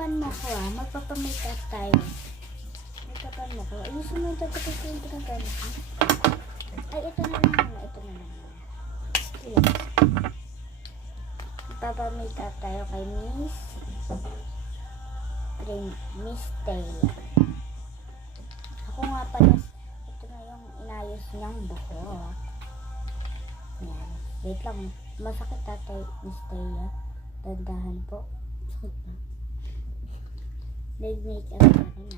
make-upan mo ko magpapa-make-up tayo. Make-upan mo ko. Ayusin mo yung tatapos ko yung pinagamit mo. Ay, ito na lang muna. Ito na lang muna. Yes. Magpapa-make-up tayo kay Miss Taya. Ako nga pala, ito na yung inayos niyang buhok. Yan. Wait lang. Masakit tatay, Miss Taya. Dandahan po. Sakit na. Nag-makeup na rin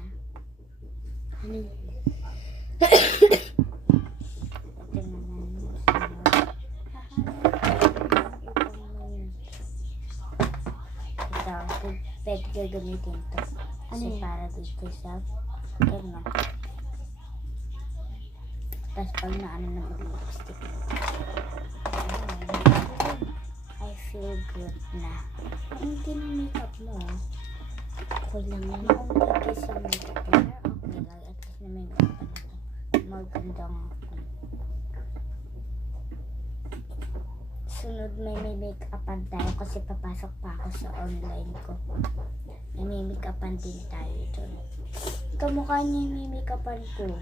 Ano yun? Ito naman. Ito. Pwede gagamitin ito. Kasi para dito sa no. Tapos pag naano na mag-lipstick. I feel good na. Hindi na makeup mo. Okay lang yan. Kung nagkis yung makeup mo, okay lang. At least na may makeup na ito. Magandang ako. Sunod may make-upan tayo kasi papasok pa ako sa online ko. May make-upan din tayo doon. Kamukha niya yung make-upan ko.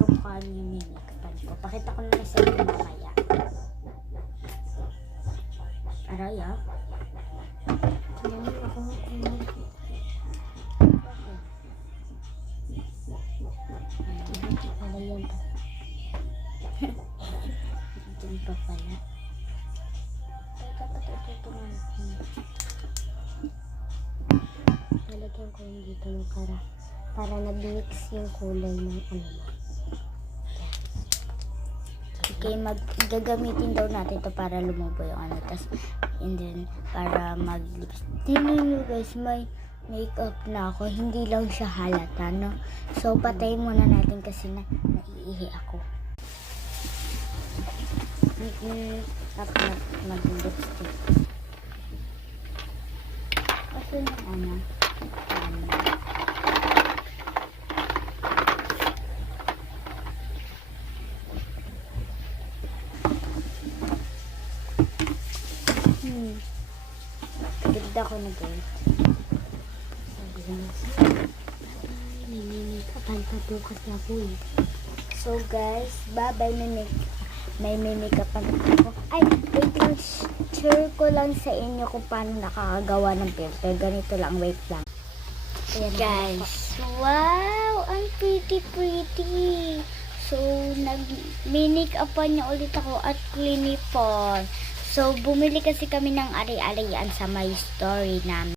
Kamukha niya yung make-upan ko. Pakita ko na sa inyo mamaya. Aray Tingnan mo ako. Aray yan. Ito pa pala. Dapat ito naman. Nalagyan ko yung dito yung para nag-mix yung kulay ng ano mo. Okay, gagamitin daw natin ito para lumubo yung ano. Tapos, and then, para mag-lips. Tingnan nyo guys, may makeup na ako. Hindi lang siya halata, no? So, patayin muna natin kasi naiihi ako. Tapos, mag-lipstick. Kasi yung ano, ganda ko na guys. May make-upan pa po kasi ako eh. So guys, bye-bye. May make-upan ako. Ay, wait lang. Share ko lang sa inyo kung paano nakakagawa ng filter. Ganito lang, wait lang. Ayan guys. Wow! Ang pretty. So, nag-make-upan niya ulit ako at Cliniform. So, bumili kasi kami ng ari-arian sa my story namin.